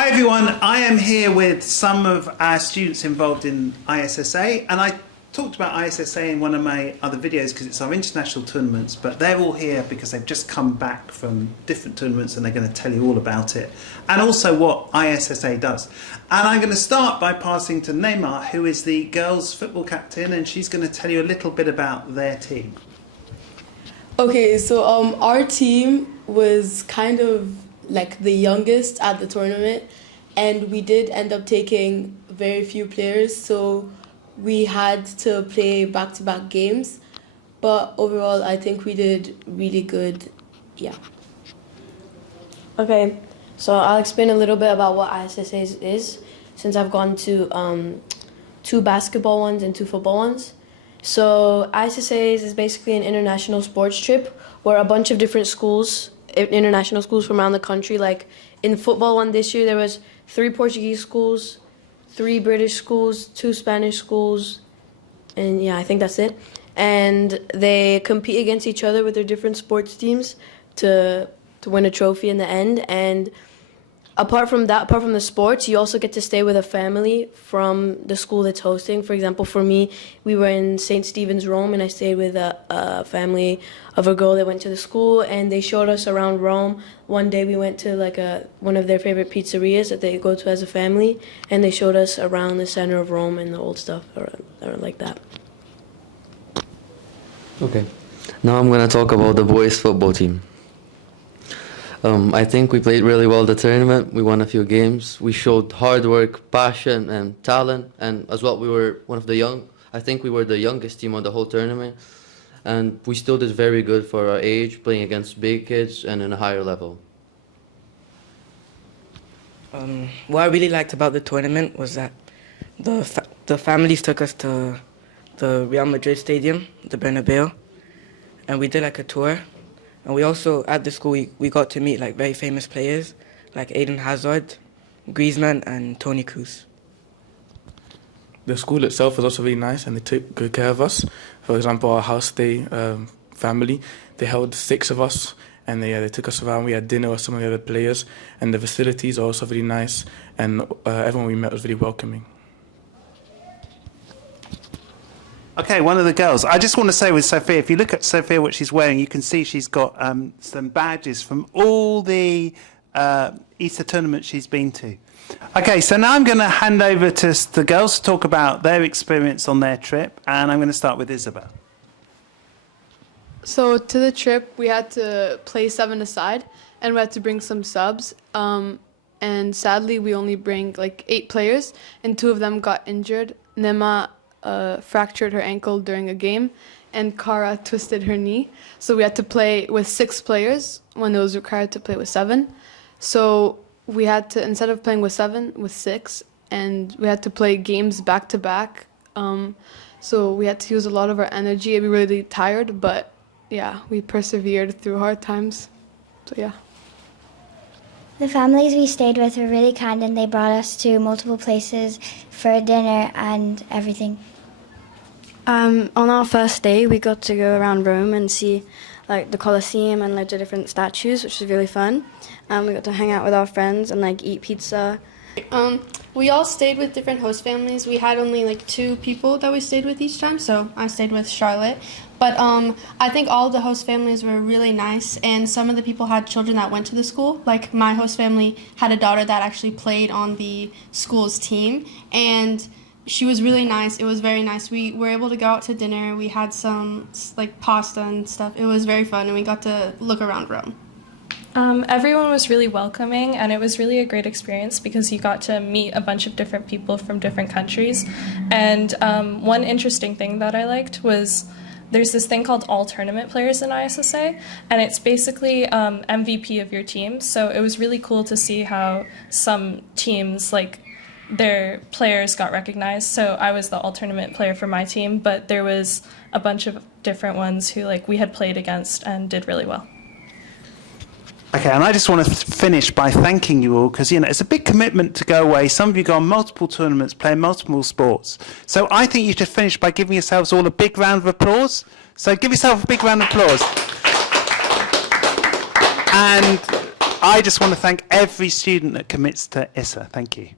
Hi everyone, I am here with some of our students involved in ISSA, and I talked about ISSA in one of my other videos because it's our international tournaments, but they're all here because they've just come back from different tournaments and they're going to tell you all about it and also what ISSA does. And I'm going to start by passing to Neymar, who is the girls football captain, and she's going to tell you a little bit about their team. Okay, so our team was kind of like the youngest at the tournament, and we did end up taking very few players, so we had to play back-to-back games, but overall I think we did really good. Yeah. Okay, so I'll explain a little bit about what ISSA is, since I've gone to 2 basketball ones and 2 football ones. So ISSA is basically an international sports trip where a bunch of different schools, international schools from around the country, like in football one this year there was 3 Portuguese schools, 3 British schools, 2 Spanish schools, and yeah, I think that's it. And they compete against each other with their different sports teams to win a trophy in the end. And apart from the sports, you also get to stay with a family from the school that's hosting. For example, for me, we were in St. Stephen's, Rome, and I stayed with a family of a girl that went to the school, and they showed us around Rome. One day we went to like one of their favorite pizzerias that they go to as a family, and they showed us around the center of Rome and the old stuff or like that. Okay, now I'm going to talk about the boys football team. I think we played really well the tournament. We won a few games. We showed hard work, passion, and talent. And as well, we were I think we were the youngest team on the whole tournament. And we still did very good for our age, playing against big kids and in a higher level. What I really liked about the tournament was that the families took us to the Real Madrid stadium, the Bernabeu, and we did like a tour. And we also, at the school, we got to meet like very famous players like Eden Hazard, Griezmann, and Toni Kroos. The school itself was also really nice, and they took good care of us. For example, our house stay family, they held 6 of us, and they took us around. We had dinner with some of the other players, and the facilities are also really nice, and everyone we met was really welcoming. Okay, one of the girls. I just want to say with Sophia, if you look at Sophia, what she's wearing, you can see she's got some badges from all the ISSA tournaments she's been to. Okay, so now I'm going to hand over to the girls to talk about their experience on their trip, and I'm going to start with Isabel. So to the trip, we had to play 7-a-side, and we had to bring some subs. And sadly, we only bring like 8 players, and 2 of them got injured. Nema fractured her ankle during a game, and Cara twisted her knee. So we had to play with 6 players when it was required to play with 7. So we had to, instead of playing with 7, with 6, and we had to play games back to back. So we had to use a lot of our energy and be really tired, but yeah, we persevered through hard times. So yeah. The families we stayed with were really kind, and they brought us to multiple places for dinner and everything. On our first day, we got to go around Rome and see like the Colosseum and loads of different statues, which was really fun. We got to hang out with our friends and like eat pizza. We all stayed with different host families. We had only like 2 people that we stayed with each time, so I stayed with Charlotte. But I think all the host families were really nice, and some of the people had children that went to the school. Like my host family had a daughter that actually played on the school's team, and she was really nice. It was very nice. We were able to go out to dinner. We had some like pasta and stuff. It was very fun, and we got to look around Rome. Everyone was really welcoming, and it was really a great experience because you got to meet a bunch of different people from different countries. And one interesting thing that I liked was there's this thing called all tournament players in ISSA, and it's basically MVP of your team. So it was really cool to see how some teams, like their players got recognized. So I was the all tournament player for my team, but there was a bunch of different ones who like we had played against and did really well. Okay, and I just want to finish by thanking you all because, you know, it's a big commitment to go away. Some of you go on multiple tournaments, play multiple sports. So I think you should finish by giving yourselves all a big round of applause. So give yourself a big round of applause. And I just want to thank every student that commits to ISSA. Thank you.